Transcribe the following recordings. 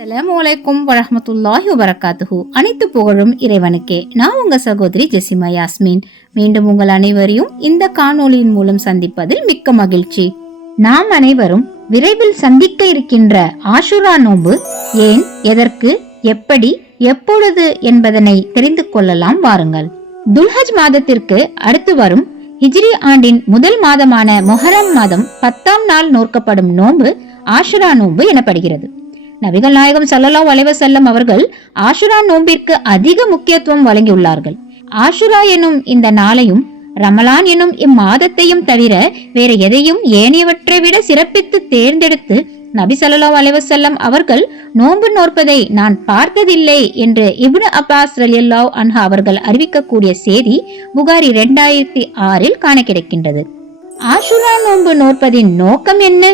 அஸ்ஸலாமு அலைக்கும் வரஹ்மத்துல்லாஹி வபரகாத்துஹு. அனைத்து புகழும் இறைவனுக்கே. நான் உங்க சகோதரி ஜெசிமா யாஸ்மின். மீண்டும் உங்கள் அனைவரையும் இந்த காணொளியின் மூலம் சந்திப்பதில் மிக்க மகிழ்ச்சி. நாம் அனைவரும் விரைவில் சந்திக்க இருக்கின்ற ஆஷுரா நோன்பு ஏன் எதற்கு எப்படி எப்பொழுது என்பதனை தெரிந்து கொள்ளலாம் வாருங்கள். துல்ஹஜ் மாதத்திற்கு அடுத்து வரும் ஹிஜ்ரி ஆண்டின் முதல் மாதமான மொஹரம் மாதம் பத்தாம் நாள் நோக்கப்படும் நோன்பு ஆஷுரா நோன்பு எனப்படுகிறது. நபிகள் நாயகம் சல்லல்லா அலைஹி செல்லம் அவர்கள் ஆஷுரா நோம்பிற்கு அதிக முக்கியத்துவம் வழங்கியுள்ளார்கள். ஆஷுரா எனும் இந்த நாளையும் ரமலான் எனும் இம்மாதத்தையும் தவிர வேற எதையும் ஏனையவற்றை விட சிறப்பித்து தேர்ந்தெடுத்து நபி சல்லா அலைவசல்லம் அவர்கள் நோன்பு நோற்பதை நான் பார்த்ததில்லை என்று இப்னு அப்பாஸ் ரலியல்லாவ் அன்ஹா அவர்கள் அறிவிக்கக்கூடிய செய்தி புகாரி இரண்டாயிரத்தி ஆறில் காண கிடைக்கின்றது. ஆஷுரா நோன்பு நோற்பதின் நோக்கம் என்ன?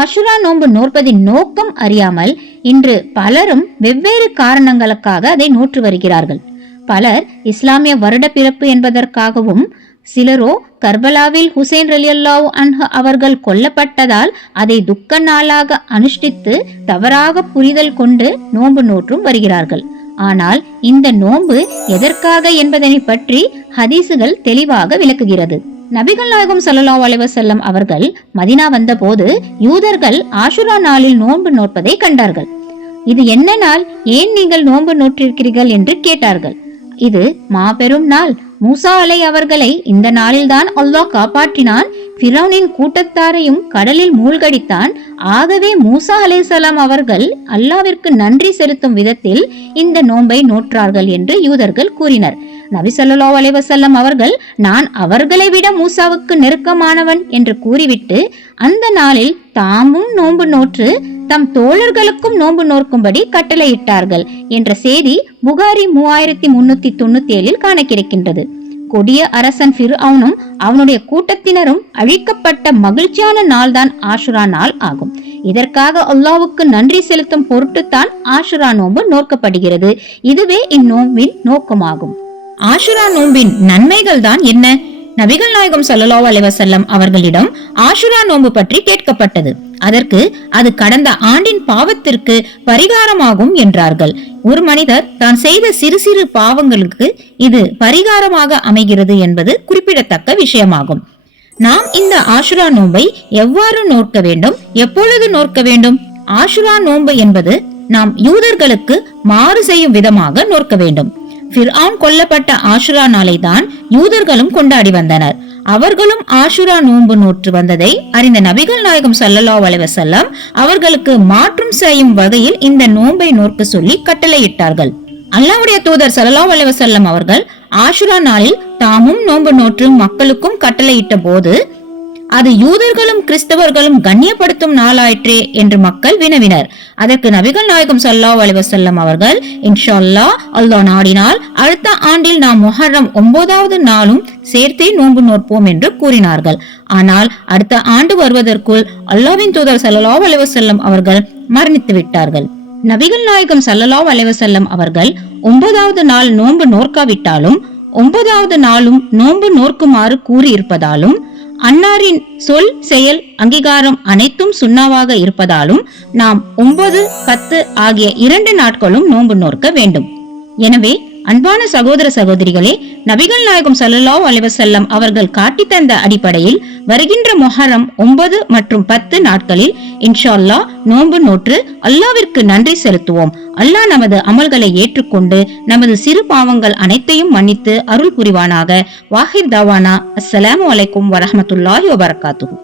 ஆஷுரா நோன்பு நோற்பதின் நோக்கம் அறியாமல் இன்று பலரும் வெவ்வேறு காரணங்களுக்காக அதை நோற்று வருகிறார்கள். பலர் இஸ்லாமிய வருட பிறப்பு என்பதற்காகவும் சிலரோ கர்பலாவில் ஹுசைன் ரலியல்லாஹு அன்ஹ அவர்கள் கொல்லப்பட்டதால் அதை துக்க நாளாக அனுஷ்டித்து தவறாக புரிதல் கொண்டு நோன்பு நோற்றும் வருகிறார்கள். ஆனால் இந்த நோன்பு எதற்காக என்பதனை பற்றி ஹதீசுகள் தெளிவாக விளக்குகிறது. நபிகள் நாயகம் சல்லா அலைவசல்லம் அவர்கள் மதினா வந்தபோது யூதர்கள் ஆஷுரா நாளில் நோன்பு நோற்பதை கண்டார்கள். இது என்ன நாள்? ஏன் நீங்கள் நோன்பு நோற்றிருக்கிறீர்கள் என்று கேட்டார்கள். இது மாபெரும் நாள். மூசா அலை அவர்களை இந்த நாளில்தான் அல்லாஹ் காப்பாற்றினான். ஃபிரௌனின் கூட்டத்தாரையும் கடலில் மூழ்கடித்தான். ஆகவே மூசா அலைசலாம் அவர்கள் அல்லாவிற்கு நன்றி செலுத்தும் விதத்தில் இந்த நோன்பை நோற்றார்கள் என்று யூதர்கள் கூறினர். நபி ஸல்லல்லாஹு அலைஹி அவர்கள் நான் அவர்களை விட மூசாவுக்கு நெருக்கமானவன் என்று கூறிவிட்டு அந்த நாளில் தாமும் நோன்பு நோற்று தம் தோழர்களுக்கும் நோன்பு நோக்கும்படி கட்டளையிட்டார்கள் என்ற செய்தி புகாரி மூவாயிரத்தி முன்னூத்தி தொண்ணூத்தி ஏழில் காண கிடைக்கின்றது கொடிய அரசன் ஃபிர்அவுனும் அவனுடைய கூட்டத்தினரும் அழிக்கப்பட்ட மகிழ்ச்சியான நாள்தான் ஆஷுரா நாள் ஆகும். இதற்காக அல்லாவுக்கு நன்றி செலுத்தும் பொருட்டுத்தான் ஆஷுரா நோன்பு நோக்கப்படுகிறது. இதுவே இந்நோம்பின் நோக்கமாகும். ஆஷுரா நோம்பின் நன்மைகள் தான் என்ன? நபிகள் நாயகம் சல்லலோ அலைவசல்லம் அவர்களிடம் ஆஷுரா நோன்பு பற்றி கேட்கப்பட்டது. அதற்கு அது கடந்த ஆண்டின் பாவத்திற்கு பரிகாரமாகும் என்றார்கள். ஒரு மனிதர் தான் செய்த சிறு சிறு பாவங்களுக்கு இது பரிகாரமாக அமைகிறது என்பது குறிப்பிடத்தக்க விஷயமாகும். நாம் இந்த ஆஷுரா நோன்பை எவ்வாறு நோக்க வேண்டும்? எப்பொழுது நோக்க வேண்டும்? ஆஷுரா நோன்பு என்பது நாம் யூதர்களுக்கு மாறு செய்யும் விதமாக நோக்க வேண்டும். ஃபிர்ஆன் கொல்லப்பட்ட ஆஷுரா நாளை தான் யூதர்களும் கொண்டாடி வந்தனர். அவர்களும் ஆஷுரா நோன்பு நோற்று வந்ததை அறிந்த நபிகள் நாயகம் சல்லல்லா அலைவசல்லம் அவர்களுக்கு மாற்றம் செய்யும் வகையில் இந்த நோன்பை நோக்க சொல்லி கட்டளையிட்டார்கள். அல்லாவுடைய தூதர் சல்லா அலைவசல்லம் அவர்கள் ஆஷுரா நாளில் தாமும் நோன்பு நோற்று மக்களுக்கும் கட்டளையிட்ட போது அது யூதர்களும் கிறிஸ்தவர்களும் கண்ணியப்படுத்தும் நாளாயிற்றே என்று மக்கள் வினவினர். அதற்கு நபிகள் நாயகம் சல்லா அலைஹி வஸல்லம் அவர்கள் இன்ஷா அல்லாஹ் நாடினால் அடுத்த ஆண்டில் நாம் முஹர்ரம் ஒன்பதாவது நாளும் சேர்த்தே நோன்பு நோற்போம் என்று கூறினார்கள். ஆனால் அடுத்த ஆண்டு வருவதற்குள் அல்லாஹ்வின் தூதர் சல்லா அலைஹி வஸல்லம் அவர்கள் மரணித்து விட்டார்கள். நபிகள் நாயகம் சல்லலா அலைவசல்லம் அவர்கள் ஒன்பதாவது நாள் நோன்பு நோர்க்காவிட்டாலும் ஒன்பதாவது நாளும் நோன்பு நோர்க்குமாறு கூறியிருப்பதாலும் அன்னாரின் சொல் செயல் அங்கீகாரம் அனைத்தும் சுண்ணாவாக இருப்பதாலும் நாம் ஒன்பது பத்து ஆகிய இரண்டு நாட்களும் நோன்பு நோக்க வேண்டும். எனவே அன்பான சகோதர சகோதரிகளே நபிகள் நாயகம் ஸல்லல்லாஹு அலிவசல்லம் அவர்கள் காட்டி தந்த அடிப்படையில் வருகின்ற மொஹரம் ஒன்பது மற்றும் பத்து நாட்களில் இன்ஷால்லா நோன்பு நோற்று அல்லாவிற்கு நன்றி செலுத்துவோம். அல்லாஹ் நமது அமல்களை ஏற்றுக்கொண்டு நமது சிறு பாவங்கள் அனைத்தையும் மன்னித்து அருள் புரிவானாக. வாஹிர் தாவானா. அஸ்ஸலாமு அலைக்கும் வரஹ்மத்துல்லாஹி வபரகாத்துஹு.